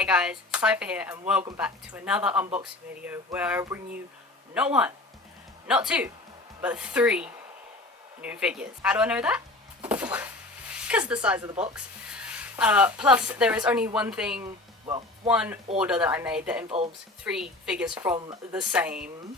Hey guys, Cypher here and welcome back to another unboxing video where I bring you not one, not two, but 3 new figures. How do I know that? Because of the size of the box. Plus there is only one order that I made that involves 3 figures from the same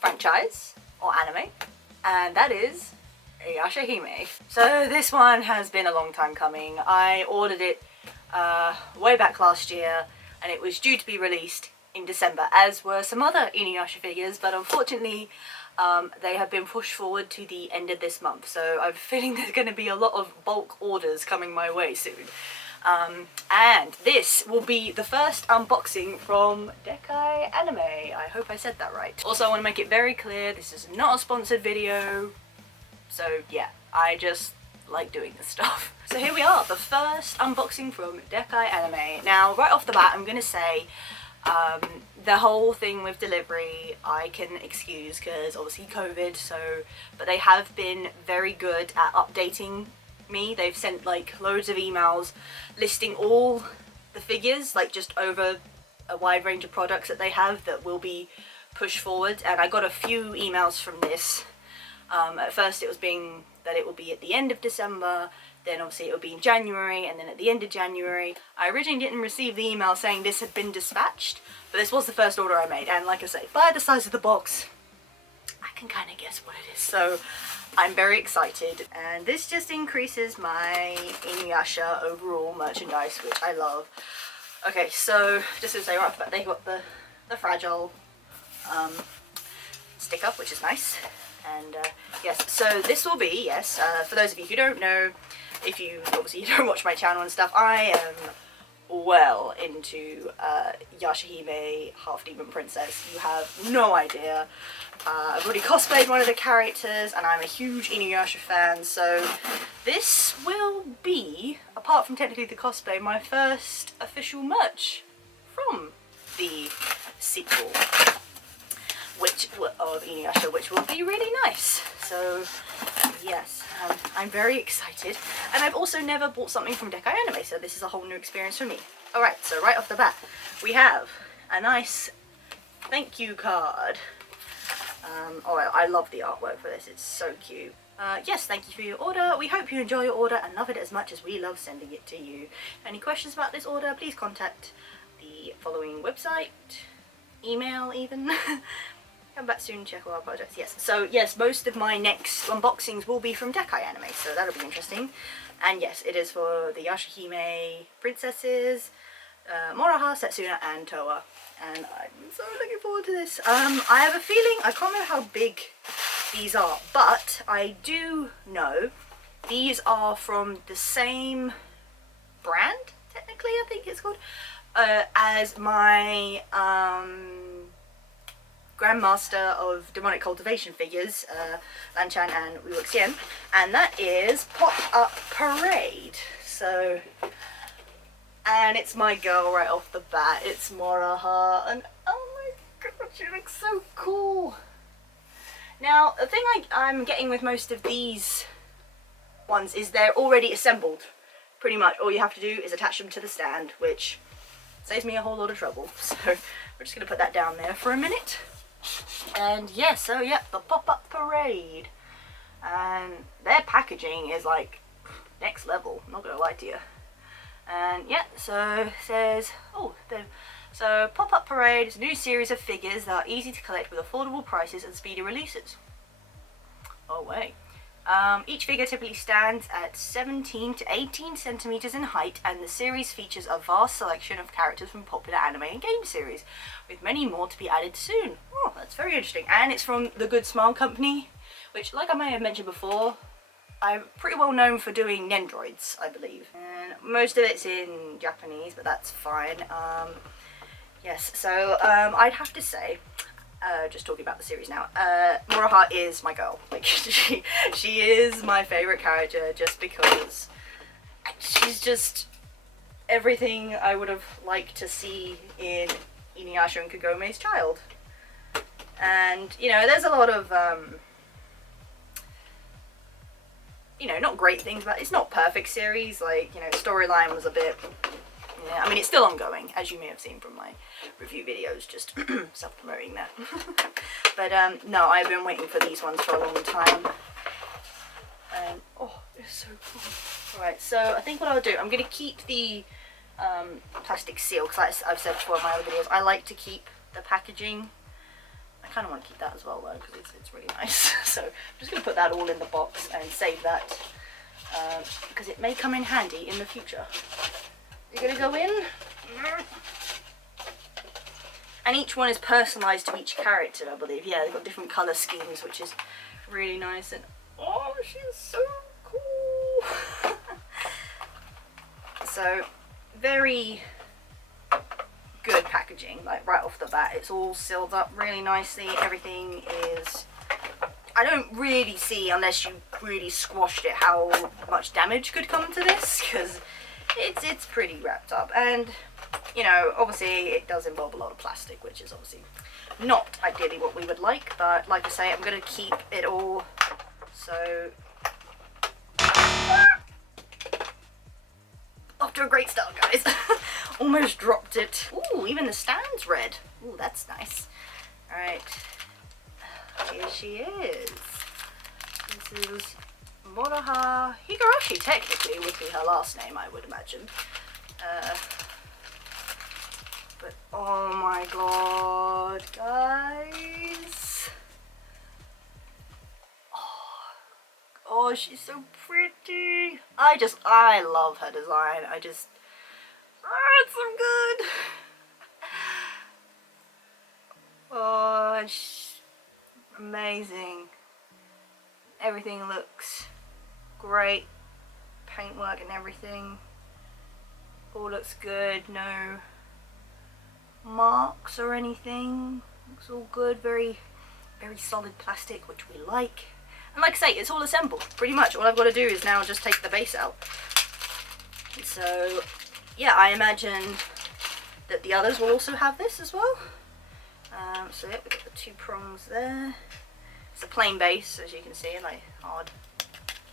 franchise or anime, and that is Yashahime. So this one has been a long time coming. I ordered it way back last year and it was due to be released in December, as were some other Inuyasha figures, but unfortunately they have been pushed forward to the end of this month, so I'm feeling there's going to be a lot of bulk orders coming my way soon. And this will be the first unboxing from Dekai Anime. I hope I said that right. Also, I want to make it very clear, this is not a sponsored video, so yeah, I just like doing this stuff. So here we are, the first unboxing from Dekai Anime. Now, right off the bat, I'm gonna say the whole thing with delivery I can excuse because obviously COVID, but they have been very good at updating me. They've sent like loads of emails listing all the figures, like just over a wide range of products that they have that will be pushed forward, and I got a few emails from this. At first it was being that it will be at the end of December, then obviously it will be in January, and then at the end of January. I originally didn't receive the email saying this had been dispatched, but this was the first order I made, and like I say, by the size of the box, I can kind of guess what it is, so I'm very excited. And this just increases my Inuyasha overall merchandise, which I love. Okay, so just to say right off the bat, they got the fragile sticker, which is nice. And yes, so this will be, yes, for those of you who don't know, if you obviously don't watch my channel and stuff, I am well into Yashahime Half Demon Princess. You have no idea. I've already cosplayed one of the characters and I'm a huge Inuyasha fan, so this will be, apart from technically the cosplay, my first official merch from the sequel of Inuyasha, which will be really nice. So yes, I'm very excited, and I've also never bought something from Dekai Anime, so this is a whole new experience for me. Alright, so right off the bat we have a nice thank you card. Oh, I love the artwork for this, it's so cute. Yes, thank you for your order. We hope you enjoy your order and love it as much as we love sending it to you. Any questions about this order, please contact the following website, email even. Come back soon, check all our projects. Yes, so yes, most of my next unboxings will be from Dekai Anime, so that'll be interesting. And yes, it is for the Yashahime princesses, Moraha, Setsuna, and Toa. And I'm so looking forward to this. I have a feeling, I can't remember how big these are, but I do know these are from the same brand, technically, I think it's called, as my Grandmaster of Demonic Cultivation figures, Lanchan and Wuxian, and that is PopUpParade. So, and it's my girl right off the bat, it's Moraha, and oh my god, she looks so cool. Now, the thing I'm getting with most of these ones is they're already assembled. Pretty much all you have to do is attach them to the stand, which saves me a whole lot of trouble. So we're just going to put that down there for a minute. And yeah, so yeah, the PopUpParade. And their packaging is like next level, I'm not going to lie to you. And yeah, so it says, so PopUpParade is a new series of figures that are easy to collect with affordable prices and speedy releases. Oh wait. Each figure typically stands at 17 to 18 centimeters in height, and the series features a vast selection of characters from popular anime and game series, with many more to be added soon. Oh, that's very interesting. And it's from the Good Smile Company, which, like I may have mentioned before, I'm pretty well known for doing Nendroids, I believe. And most of it's in Japanese, but that's fine. Yes, so I'd have to say, just talking about the series now, Moraha is my girl. Like, she is my favourite character just because she's just everything I would have liked to see in Inuyasha and Kagome's child. And, you know, there's a lot of, you know, not great things about it. It's not perfect series, like, you know, storyline was a bit Yeah, I mean, it's still ongoing, as you may have seen from my review videos, just self-promoting there. But no, I've been waiting for these ones for a long time. And oh, it's so cool. Alright, so I think what I'll do, I'm going to keep the plastic seal, because like I've said before in my other videos, I like to keep the packaging. I kind of want to keep that as well though, because it's really nice. So I'm just going to put that all in the box and save that, because it may come in handy in the future. You're going to go in. And each one is personalised to each character, I believe. Yeah, they've got different colour schemes, which is really nice. And oh, she's so cool. So, very good packaging, like right off the bat. It's all sealed up really nicely. Everything is... I don't really see, unless you really squashed it, how much damage could come to this, because it's pretty wrapped up. And, you know, obviously it does involve a lot of plastic, which is obviously not ideally what we would like, but like I say, I'm going to keep it all, so... Off to a great start, guys. Almost dropped it. Ooh, even the stand's red. Ooh, that's nice. Alright. Here she is. This is Moroha Higarashi, technically would be her last name, I would imagine. But oh my god, guys. Oh, she's so pretty. I love her design. It's so good. Oh, it's amazing. Everything looks great. Paintwork and everything. All looks good. No marks or anything. Looks all good. Very, very solid plastic, which we like. And like I say, it's all assembled, pretty much. All I've got to do is now just take the base out. So, yeah, I imagine that the others will also have this as well. So yeah, we've got the two prongs there. It's a plain base, as you can see, like hard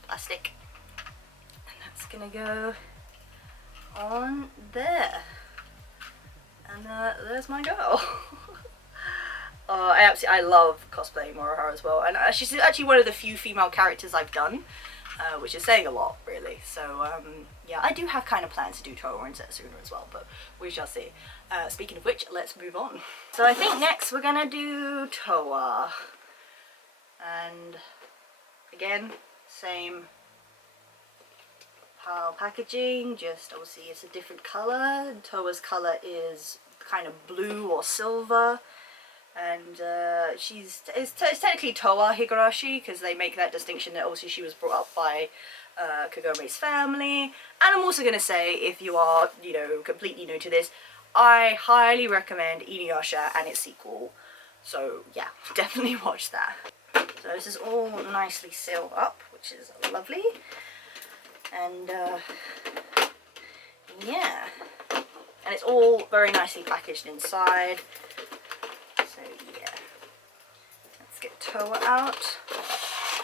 plastic. And that's going to go on there. And there's my girl. I love cosplaying Moroha as well, and she's actually one of the few female characters I've done, which is saying a lot, really. So yeah, I do have kind of plans to do Towa and Setsuna as well, but we shall see. Speaking of which, let's move on. So I think next we're gonna do Towa, and again, same pile packaging, just obviously it's a different colour. Towa's colour is kind of blue or silver. And it's technically Towa Higarashi, because they make that distinction that obviously she was brought up by Kagome's family. And I'm also going to say, if you are, you know, completely new to this, I highly recommend Inuyasha and its sequel. So yeah, definitely watch that. So this is all nicely sealed up, which is lovely. And yeah, and it's all very nicely packaged inside. So yeah, let's get Towa out.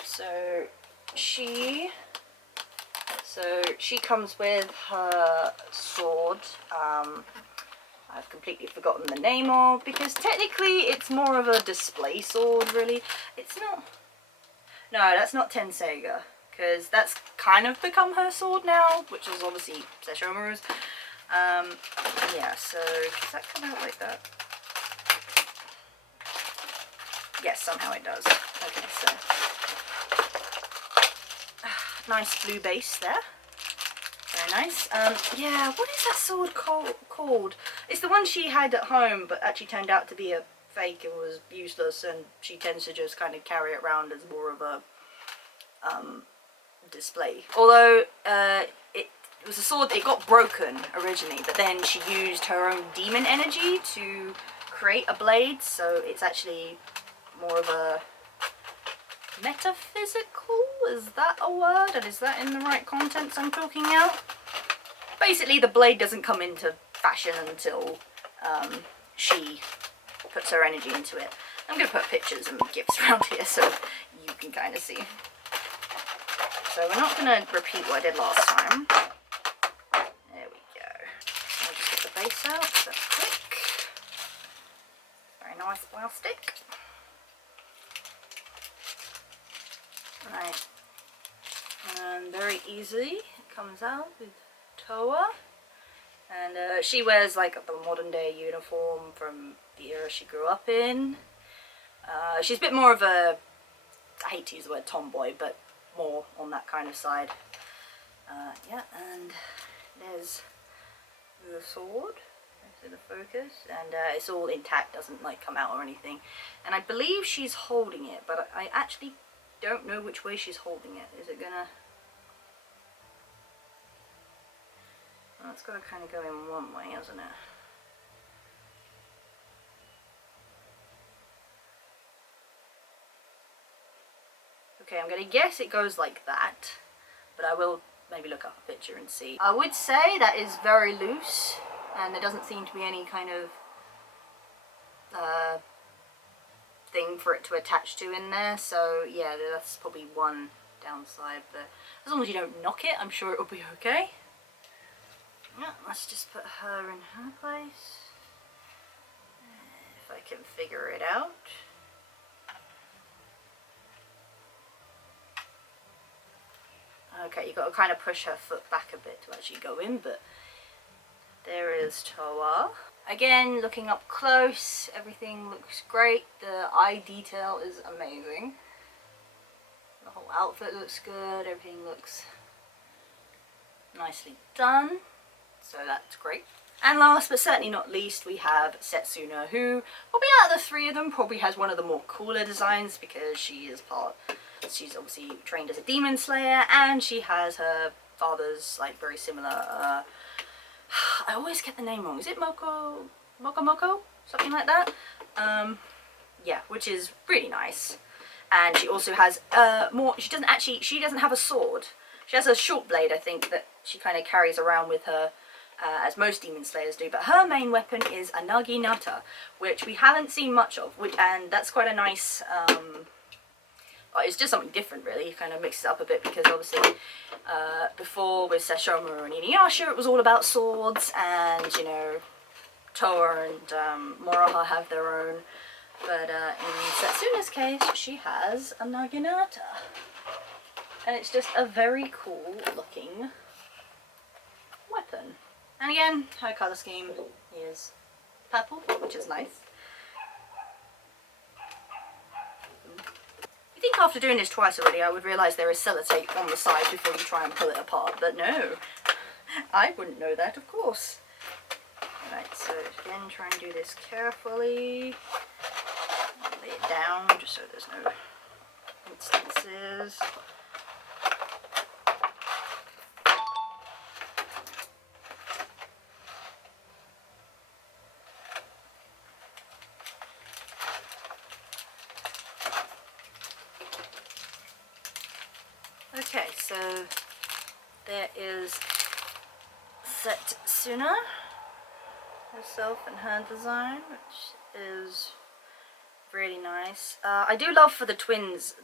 So she comes with her sword. I've completely forgotten the name of, because technically it's more of a display sword, really. It's not. No, that's not Tenseiga, because that's kind of become her sword now, which is obviously Sesshomaru's. Yeah. So does that come out like that? Yes, somehow it does. Okay, so nice blue base there. Very nice. Yeah, what is that sword called? It's the one she had at home, but actually turned out to be a fake and was useless, and she tends to just kind of carry it around as more of a display. Although it was a sword that got broken originally, but then she used her own demon energy to create a blade, so it's actually more of a metaphysical, is that a word? And is that in the right contents I'm talking out? Basically, the blade doesn't come into fashion until she puts her energy into it. I'm going to put pictures and gifs around here so you can kind of see. So we're not going to repeat what I did last time. There we go. I'll face out, so that's quick. Very nice plastic. Right, and very easily it comes out with Toa. And she wears like the modern day uniform from the era she grew up in. She's a bit more of a, I hate to use the word tomboy, but more on that kind of side. Yeah, and there's the sword. There's the focus, and it's all intact, doesn't like come out or anything. And I believe she's holding it, but I actually don't know which way she's holding it. Is it gonna... Well, it's gotta kind of go in one way, hasn't it? Okay, I'm gonna guess it goes like that, but I will maybe look up a picture and see. I would say that is very loose, and there doesn't seem to be any kind of thing for it to attach to in there, so yeah, that's probably one downside, but as long as you don't knock it, I'm sure it'll be okay. Yeah, let's just put her in her place, if I can figure it out. Okay, you've got to kind of push her foot back a bit to actually go in, but there is Toa. Again, looking up close, everything looks great. The eye detail is amazing. The whole outfit looks good, everything looks nicely done, so that's great. And last but certainly not least, we have Setsuna, who probably out of the three of them probably has one of the more cooler designs, because she's obviously trained as a demon slayer, and she has her father's like very similar, I always get the name wrong, is it Moko? Something like that? Yeah, which is really nice. And she also has she doesn't have a sword. She has a short blade, I think, that she kind of carries around with her, as most demon slayers do, but her main weapon is a Naginata, which we haven't seen much of, and that's quite a nice, it's just something different really. It kind of mixes it up a bit, because obviously before with Sesshomaru and Inuyasha it was all about swords, and you know, Toa and Moroha have their own, but in Setsuna's case she has a Naginata, and it's just a very cool looking weapon. And again, her colour scheme is purple, which is nice. You'd think after doing this twice already I would realise there is sellotape on the side before you try and pull it apart, but no, I wouldn't know that, of course. Right, so again, try and do this carefully. Lay it down just so there's no instances. Okay, so there is Setsuna herself and her design, which is really nice. I do love for the twins,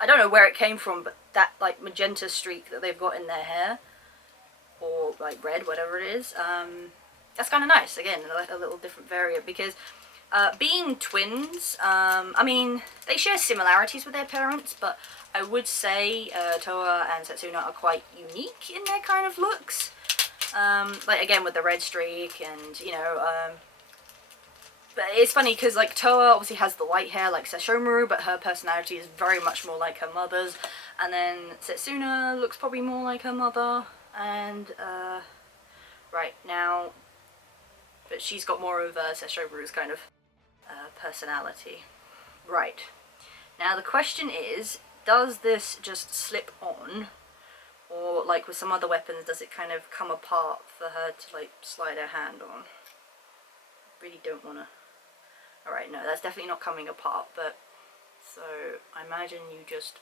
I don't know where it came from, but that like magenta streak that they've got in their hair, or like red, whatever it is, that's kind of nice. Again, a little different variant, because being twins, I mean, they share similarities with their parents, but I would say Toa and Setsuna are quite unique in their kind of looks. Like again with the red streak, and you know, but it's funny because like Toa obviously has the white hair like Sesshomaru, but her personality is very much more like her mother's, and then Setsuna looks probably more like her mother, and right now, but she's got more of Sesshomaru's kind of personality. Right, now the question is, does this just slip on, or like with some other weapons, does it kind of come apart for her to like slide her hand on? I really don't want to. Alright, no, that's definitely not coming apart, but so I imagine you just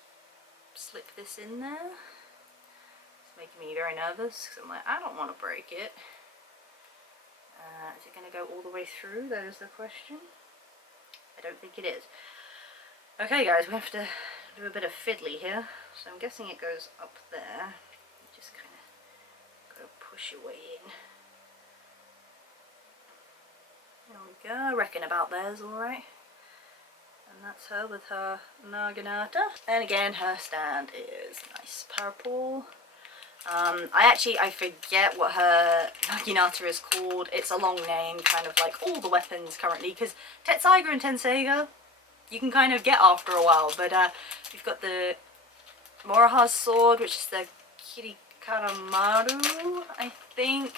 slip this in there. It's making me very nervous because I'm like, I don't want to break it. Is it going to go all the way through? That is the question. I don't think it is. Okay guys, we have to do a bit of fiddly here, so I'm guessing it goes up there. You just kind of got to push your way in. we go. I reckon about there's alright. And that's her with her Naginata. And again, her stand is nice purple. I forget what her Naginata is called. It's a long name, kind of like all the weapons currently, because Tetsaiga and Tenseiga you can kind of get after a while. But we've got the Moroha's sword, which is the Kirikaramaru, I think.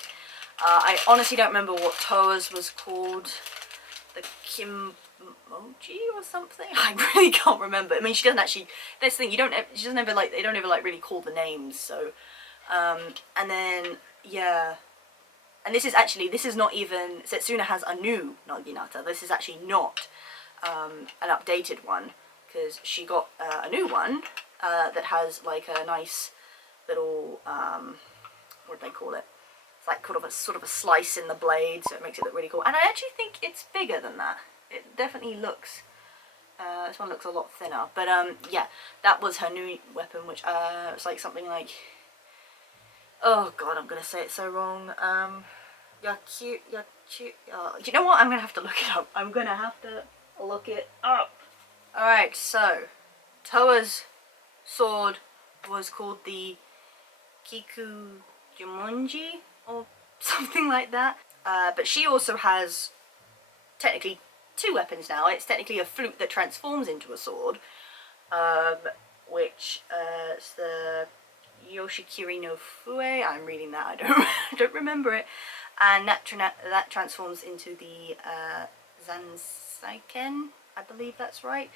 I honestly don't remember what Toa's was called. The Kimoji or something. I really can't remember. I mean, she doesn't actually. This thing, she doesn't ever like. They don't ever like really call the names. So, and then yeah, and this is not even. Setsuna has a new Naginata. This is actually not an updated one, because she got a new one that has like a nice little what do they call it? It's like sort of a slice in the blade, so it makes it look really cool. And I actually think it's bigger than that. It definitely looks. This one looks a lot thinner, but yeah, that was her new weapon, which it's like something like. Oh god, I'm gonna say it so wrong. Do you know what? I'm gonna have to look it up. I'm gonna have to look it up. Alright, so Toa's sword was called the Kikujumonji or something like that. But she also has technically two weapons now. It's technically a flute that transforms into a sword, which is the Yoshikiri no Fue. I'm reading that. I don't remember it. And that transforms into the Zansaiken, I believe that's right.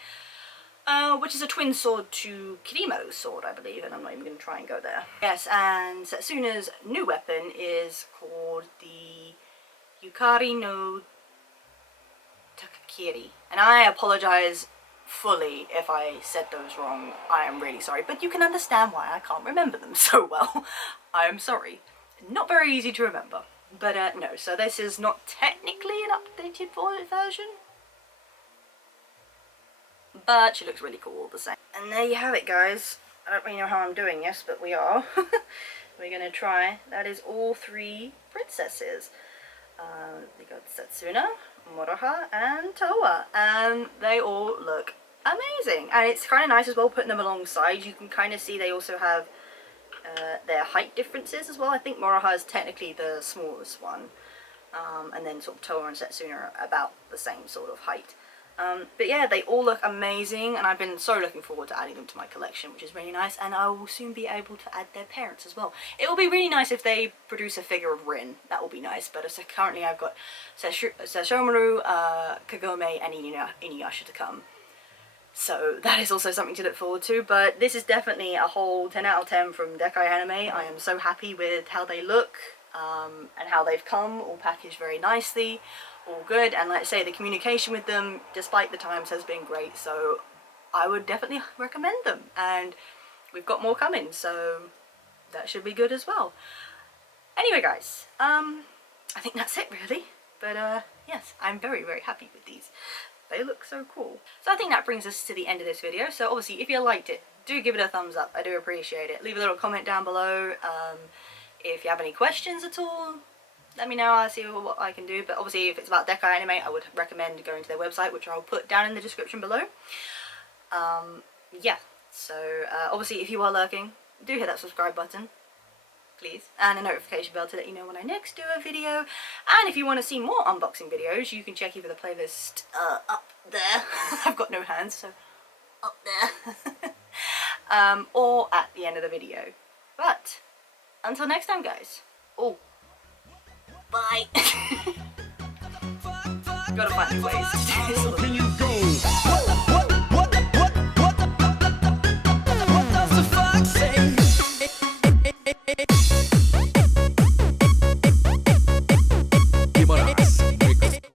Which is a twin sword to Kirimo's sword, I believe, and I'm not even going to try and go there. Yes, and Setsuna's new weapon is called the Yukari no Takakiri. And I apologise fully if I said those wrong. I am really sorry, but you can understand why I can't remember them so well. I am sorry. Not very easy to remember. But no, so this is not technically an updated version. But she looks really cool all the same. And there you have it, guys. I don't really know how I'm doing this, but we are. We're going to try. That is all three princesses. We got Setsuna, Moroha, and Toa. And they all look amazing. And it's kind of nice as well putting them alongside. You can kind of see they also have their height differences as well. I think Moroha is technically the smallest one. And then sort of Toa and Setsuna are about the same sort of height. But yeah, they all look amazing, and I've been so looking forward to adding them to my collection, which is really nice, and I will soon be able to add their parents as well. It will be really nice if they produce a figure of Rin. That will be nice, but so currently I've got Sesshomaru, Kagome, and Inuyasha to come. So that is also something to look forward to, but this is definitely a whole 10 out of 10 from Dekai Anime. I am so happy with how they look, and how they've come, all packaged very nicely. All good, and like I say, the communication with them, despite the times, has been great, so I would definitely recommend them, and we've got more coming, so that should be good as well. Anyway guys, I think that's it really, but yes, I'm very happy with these. They look so cool. So I think that brings us to the end of this video. So obviously if you liked it, do give it a thumbs up, I do appreciate it. Leave a little comment down below. If you have any questions at all, let me know, I'll see what I can do. But obviously if it's about Dekai Anime, I would recommend going to their website, which I'll put down in the description below. Yeah, so obviously if you are lurking, do hit that subscribe button, please, and a notification bell to let you know when I next do a video. And if you want to see more unboxing videos, you can check either the playlist up there, I've got no hands, so up there, or at the end of the video. But until next time guys, bye. Gotta find new ways to do this.